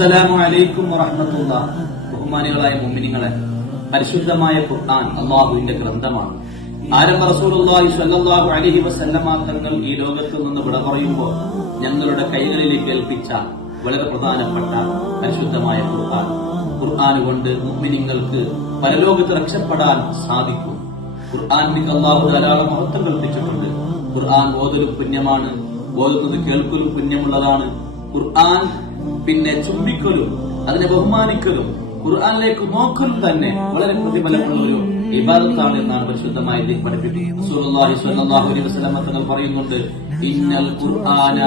അസ്സലാമു അലൈക്കും വറഹ്മത്തുള്ളാഹി. ബഹുമാനികളായ മുഅ്മിനീങ്ങളെ, പരിശുദ്ധമായ ഖുർആൻ അല്ലാഹുവിന്റെ ഗ്രന്ഥമാണ്. ആരംഭ റസൂലുള്ളാഹി സ്വല്ലല്ലാഹു അലൈഹി വസല്ലമ തങ്ങൾ ഈ ലോകത്ത് നിന്ന് വിട പറയുമ്പോൾ ഞങ്ങളുടെ കൈകളിലേക്ക് ഏൽപ്പിച്ച വളരെ പ്രധാനപ്പെട്ട പരിശുദ്ധമായ ഖുർആൻ. ഖുർആൻ കൊണ്ട് മുഅ്മിനീങ്ങൾക്ക് പരലോകത്ത് രക്ഷപ്പെടാൻ സാധിക്കും. ഖുർആനിലേക്ക് അല്ലാഹു ധാരാളം മഹത്വം കൽപ്പിച്ചിട്ടുണ്ട്. ഖുർആൻ ഓതലും പുണ്യമാണ്, ഓതുന്നത് കേൾക്കലും പുണ്യമുള്ളതാണ്. ഖുർആൻ ചുംബിക്കലും അതിനെ ബഹുമാനിക്കലും ഖുർആനിലേക്ക് നോക്കലും തന്നെ വളരെ പ്രതിഫലമുള്ള ഒരു ഇബാദത്താണ് എന്നാണ് പരിശുദ്ധമായ പഠിപ്പിക്കുന്നത്. റസൂലുള്ളാഹി സ്വല്ലല്ലാഹു അലൈഹി വസല്ലം തങ്ങൾ പറയുന്നുണ്ട്, ഇന്നൽ ഖുർആന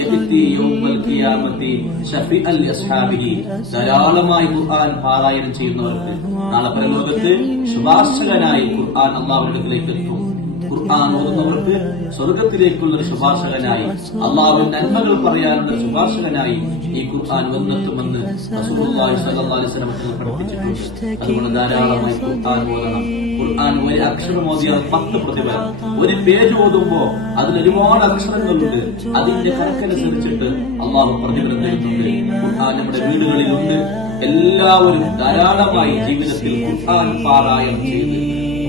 യഅതി യൗമൽ ഖിയാമത്തി ശഫീഅൻ ലിഅസ്ഹാബിഹി. ധാരാളമായി ഖുർആൻ പാരായണം ചെയ്യുന്നവർക്ക് നാളെ പരലോകത്ത് ശുപാർശകനായി ഖുർആൻ അല്ലാഹുവിന്റെ അടുക്കലേക്ക് എത്തും. ഖുർആൻ ഓതുന്നവർക്ക് സ്വർഗത്തിലേക്കുള്ള ഒരു ശുപാർശകനായി, അള്ളാഹുവിന്റെ നന്മകൾ പറയാനുള്ള ശുപാർശകനായി ഈ ഖുർആൻ വന്നെത്തുമെന്ന് റസൂലുള്ളാഹി സ്വല്ലല്ലാഹു അലൈഹി വസല്ലം പഠിപ്പിച്ചിട്ടുണ്ട്. അതുകൊണ്ട് ധാരാളമായി ഖുർആൻ ഓതണം. ഖുർആൻ ഒരു അക്ഷരം ഓതിയാൽ 10 പ്രതിഫലം. ഒരു പേജ് ഓതുമ്പോ അതിൽ ഒരുപാട് അക്ഷരങ്ങളുണ്ട്. അതിന്റെ കണക്കനുസരിച്ചിട്ട് അള്ളാഹു പ്രതിഫലം തരുന്നുണ്ട്. ഖുർആൻ നമ്മുടെ വീടുകളിലുണ്ട്. എല്ലാവരും ധാരാളമായി ജീവിതത്തിൽ ഖുർആൻ പാരായണം ചെയ്ത്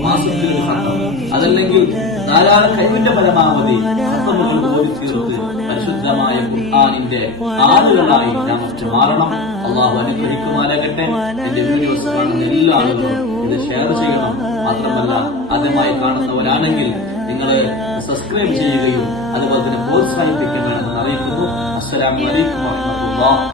മാസത്തിൽ ഒരു ഖത്തം, അതല്ലെങ്കിൽ ധാരാളം കഴിവിന്റെ പരമാവധി ഖത്തമുകൾ ഓടിച്ചേർത്ത് പരിശുദ്ധമായ ഖുർആനിന്റെ ആളുകളായി നാം മാറണം. അള്ളാഹു അനുഗ്രഹിക്കുമാരാകട്ടെ. എന്റെ വീഡിയോസ് കാണുന്ന എല്ലാ ആളുകളും ഇത് ഷെയർ ചെയ്യണം. മാത്രമല്ല, ആദ്യമായി കാണുന്നവരാണെങ്കിൽ നിങ്ങൾ സബ്സ്ക്രൈബ് ചെയ്യുകയും അതുപോലെ തന്നെ പ്രോത്സാഹിപ്പിക്കണമെന്ന് അറിയിക്കുന്നു. അസ്സലാമു അലൈക്കും വറഹ്മത്തുള്ളാഹി.